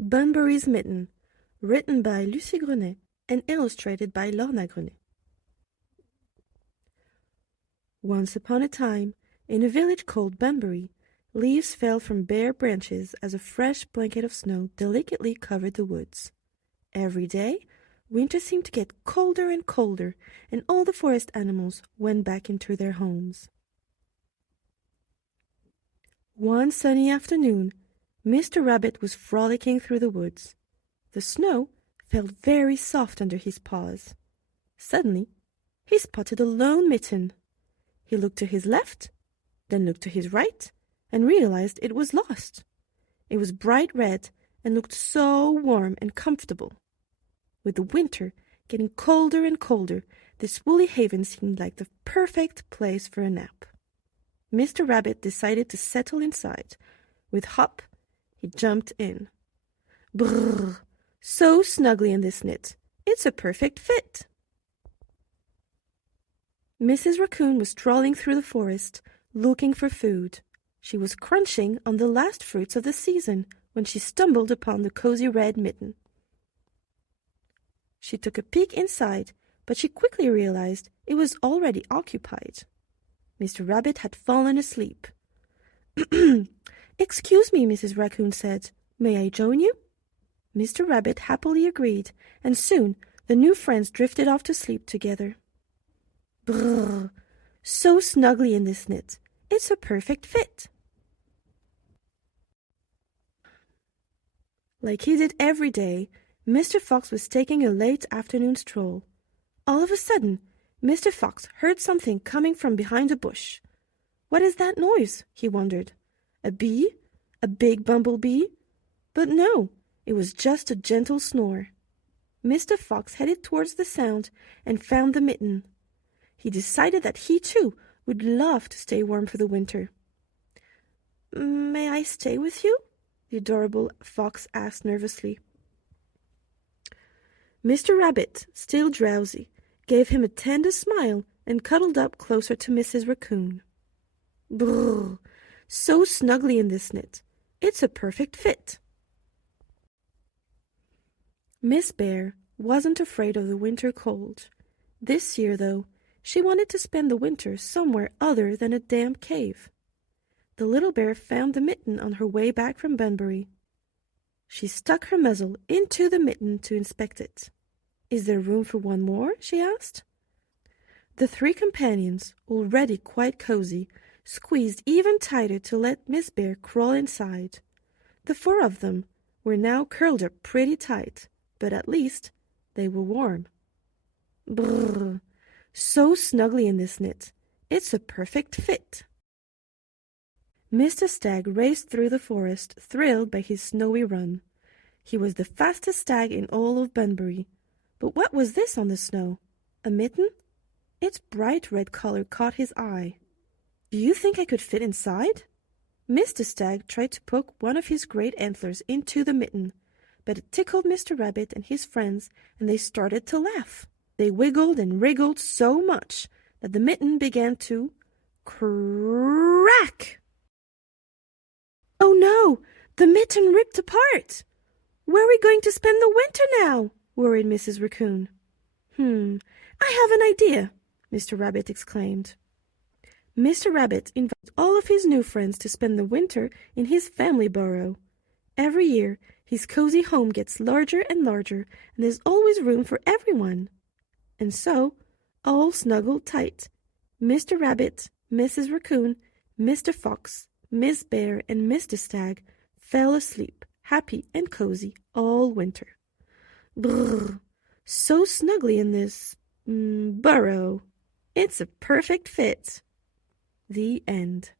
Bunburry's Mitten, written by Lucie Grenet and illustrated by Lorna Grenet. Once upon a time, in a village called Bunburry, leaves fell from bare branches as a fresh blanket of snow delicately covered the woods. Every day, winter seemed to get colder and colder, and all the forest animals went back into their homes. One sunny afternoon, Mr. Rabbit was frolicking through the woods. The snow felt very soft under his paws. Suddenly, he spotted a lone mitten. He looked to his left, then looked to his right, and realized it was lost. It was bright red and looked so warm and comfortable. With the winter getting colder and colder, this woolly haven seemed like the perfect place for a nap. Mr. Rabbit decided to settle inside. With hop, he jumped in. Brrr! So snugly in this knit. It's a perfect fit. Mrs. Raccoon was strolling through the forest, looking for food. She was crunching on the last fruits of the season when she stumbled upon the cozy red mitten. She took a peek inside, but she quickly realized it was already occupied. Mr. Rabbit had fallen asleep. "Excuse me," Mrs. Raccoon said. "May I join you?" Mr. Rabbit happily agreed, and soon the new friends drifted off to sleep together. Brrr! So snugly in this knit. It's a perfect fit. Like he did every day, Mr. Fox was taking a late afternoon stroll. All of a sudden, Mr. Fox heard something coming from behind a bush. "What is that noise?" he wondered. A bee? A big bumblebee? But no, it was just a gentle snore. Mr. Fox headed towards the sound and found the mitten. He decided that he, too, would love to stay warm for the winter. "May I stay with you?" the adorable fox asked nervously. Mr. Rabbit, still drowsy, gave him a tender smile and cuddled up closer to Mrs. Raccoon. Brrr! So snugly in this knit. It's a perfect fit. Miss Bear wasn't afraid of the winter cold. This year, though, she wanted to spend the winter somewhere other than a damp cave. The little bear found the mitten on her way back from Bunburry. She stuck her muzzle into the mitten to inspect it. "Is there room for one more?" she asked. The three companions, already quite cozy, squeezed even tighter to let Miss Bear crawl inside. The four of them were now curled up pretty tight, but at least they were warm. Brrr! So snugly in this knit. It's a perfect fit. Mr. Stag raced through the forest, thrilled by his snowy run. He was the fastest stag in all of Bunburry. But what was this on the snow? A mitten? Its bright red color caught his eye. "Do you think I could fit inside?" Mr. Stag tried to poke one of his great antlers into the mitten, but it tickled Mr. Rabbit and his friends, and they started to laugh. They wiggled and wriggled so much that the mitten began to crack. "Oh no! The mitten ripped apart! Where are we going to spend the winter now?" worried Mrs. Raccoon. I have an idea," Mr. Rabbit exclaimed. Mr. Rabbit invited all of his new friends to spend the winter in his family burrow. Every year, his cozy home gets larger and larger, and there's always room for everyone. And so, all snuggled tight. Mr. Rabbit, Mrs. Raccoon, Mr. Fox, Miss Bear, and Mr. Stag fell asleep, happy and cozy, all winter. Brrr! So snugly in this burrow. It's a perfect fit. The end.